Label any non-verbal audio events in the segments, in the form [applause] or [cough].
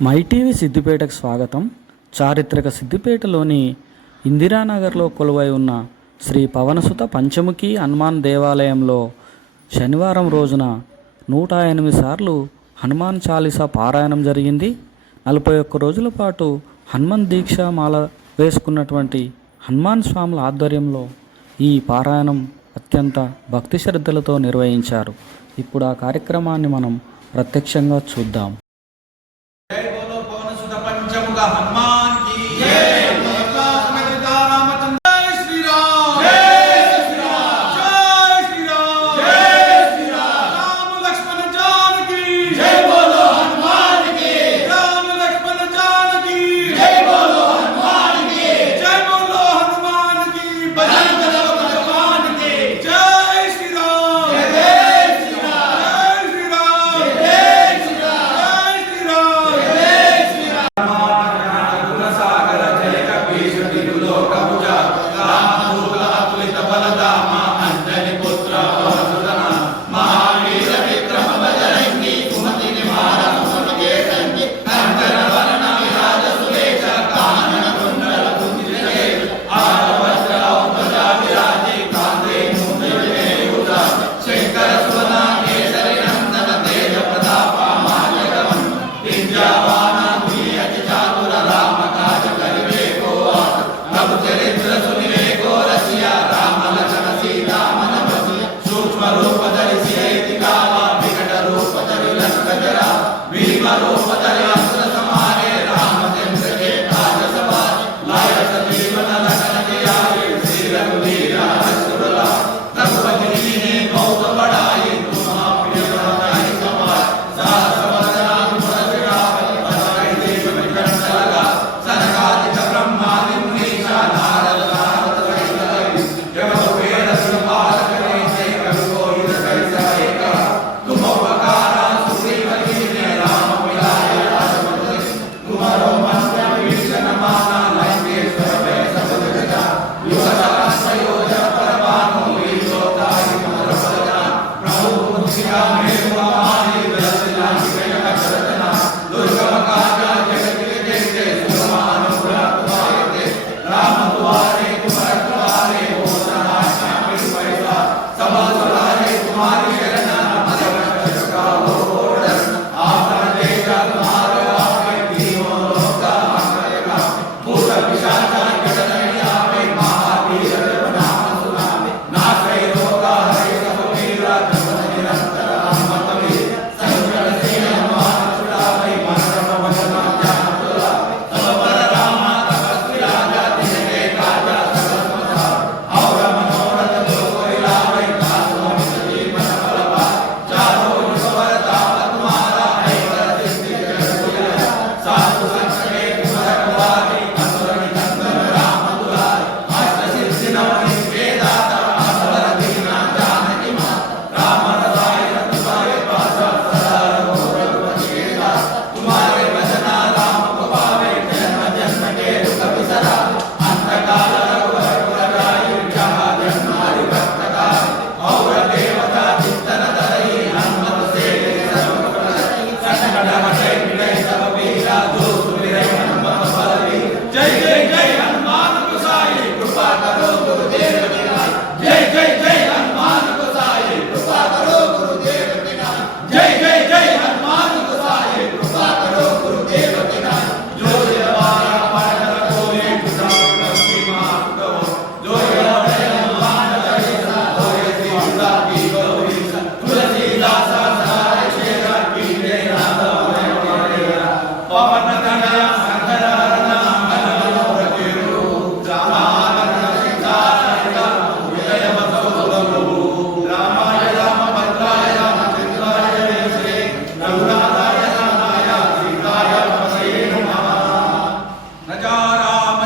MyTV సిద్దిపేటకు స్వాగతం. చారిత్రక సిద్దిపేటలోని ఇందిరానగర్లో కొలువై ఉన్న శ్రీ పవనసుత పంచముఖి హనుమాన్ దేవాలయంలో శనివారం రోజున నూట ఎనిమిది సార్లు హనుమాన్ చాలీసా పారాయణం జరిగింది. నలభై ఒక్క రోజుల పాటు హనుమాన్ దీక్ష మాల వేసుకున్నటువంటి హనుమాన్ స్వాముల ఆధ్వర్యంలో ఈ పారాయణం అత్యంత భక్తి శ్రద్ధలతో నిర్వహించారు. ఇప్పుడు ఆ కార్యక్రమాన్ని మనం ప్రత్యక్షంగా చూద్దాం.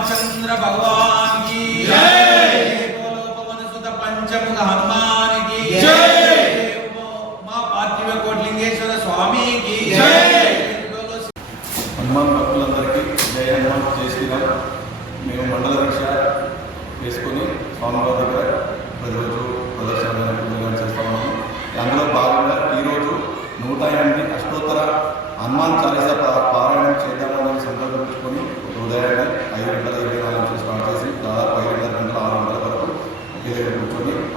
రామచంద్ర భగవాన్కి హనుమానికి మా పార్థివ కోట్లింగేశ్వర స్వామికి హనుమాన్ భక్తులందరికీ జయ హనుమాన్ మేము మండల రక్ష వేసుకొని స్వామివారి దగ్గర ప్రతిరోజు ప్రదర్శన చేస్తాము అందులో భాగంగా ఈరోజు నూట ఎనిమిది అష్టోత్తర హనుమాన్ చాలీసా పారాయణం చేద్దామని సంకల్పించుకొని ఉదయాన్నే ఐదు గంటల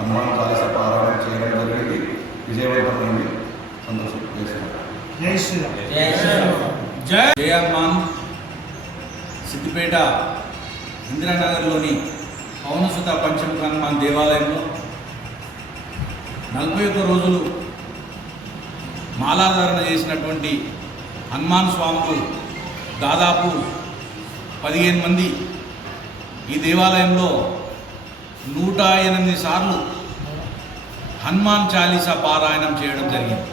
హనుమాన్ చాలీసా పారాయణం చేయడం జరిగింది. విజయవంతమైంది. సంతోషం. జై జయ హనుమాన్. సిద్దిపేట ఇందిరానగర్లోని పవనసుత పంచముఖ హనుమాన్ దేవాలయంలో నలభై ఒక్క రోజులు మాలాధారణ చేసినటువంటి హనుమాన్ స్వాములు దాదాపు పదిహేను మంది ఈ దేవాలయంలో నూట ఎనిమిది సార్లు హనుమాన్ చాలీసా పారాయణం చేయడం జరిగింది.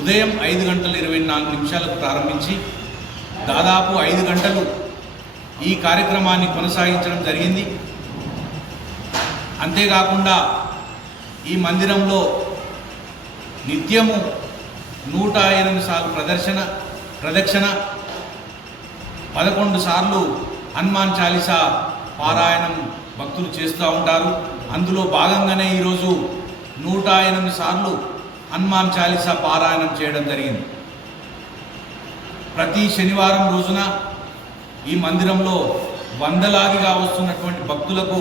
ఉదయం ఐదు గంటల ఇరవై నాలుగు నిమిషాలకు ప్రారంభించి దాదాపు ఐదు గంటలు ఈ కార్యక్రమాన్ని కొనసాగించడం జరిగింది. అంతేకాకుండా ఈ మందిరంలో నిత్యము నూట ఎనిమిది సార్లు ప్రదర్శన ప్రదక్షిణ పదకొండు సార్లు హనుమాన్ చాలీసా పారాయణం భక్తులు చేస్తూ ఉంటారు. అందులో భాగంగానే ఈరోజు నూట ఎనిమిది సార్లు హనుమాన్ చాలీసా పారాయణం చేయడం జరిగింది. ప్రతి శనివారం రోజున ఈ మందిరంలో వందలాదిగా వస్తున్నటువంటి భక్తులకు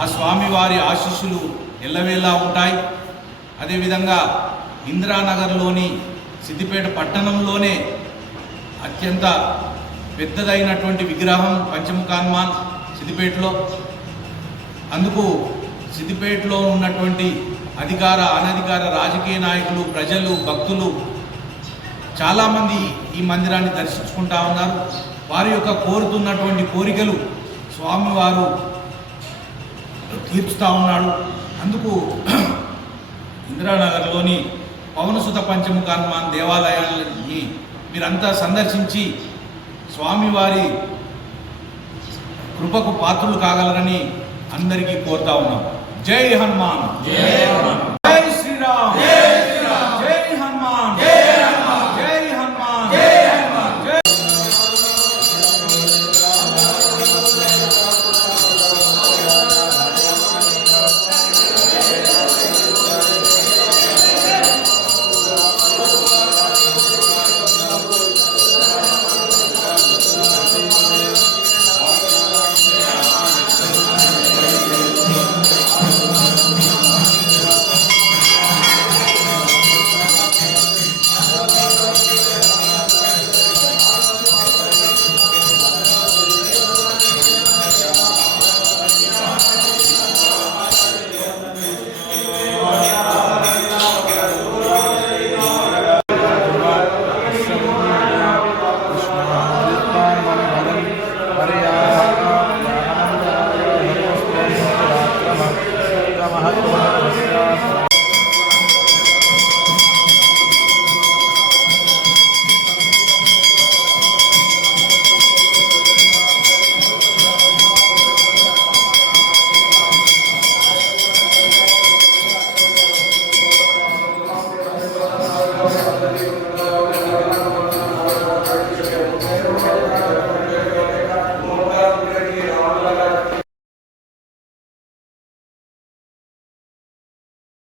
ఆ స్వామివారి ఆశీస్సులు ఎల్లవేళలా ఉంటాయి. అదేవిధంగా ఇందిరానగర్లోని సిద్దిపేట పట్టణంలోనే అత్యంత పెద్దదైనటువంటి విగ్రహం పంచముఖాన్మాన్ సిద్దిపేటలో. అందుకు సిద్దిపేటలో ఉన్నటువంటి అధికార అనధికార రాజకీయ నాయకులు ప్రజలు భక్తులు చాలామంది ఈ మందిరాన్ని దర్శించుకుంటా ఉన్నారు. వారి యొక్క కోరుతున్నటువంటి కోరికలు స్వామివారు తీర్చుతా ఉన్నాడు. అందుకు [clears throat] ఇందిరానగర్లోని పవనసుత పంచముఖ హనుమాన్ దేవాలయాన్ని మీరంతా సందర్శించి స్వామివారి కృపకు పాత్రులు కాగలరని అందరికీ కోరుతా ఉన్నాం. జై హనుమాన్. జై శ్రీరామ్. ಮಹತ್ವ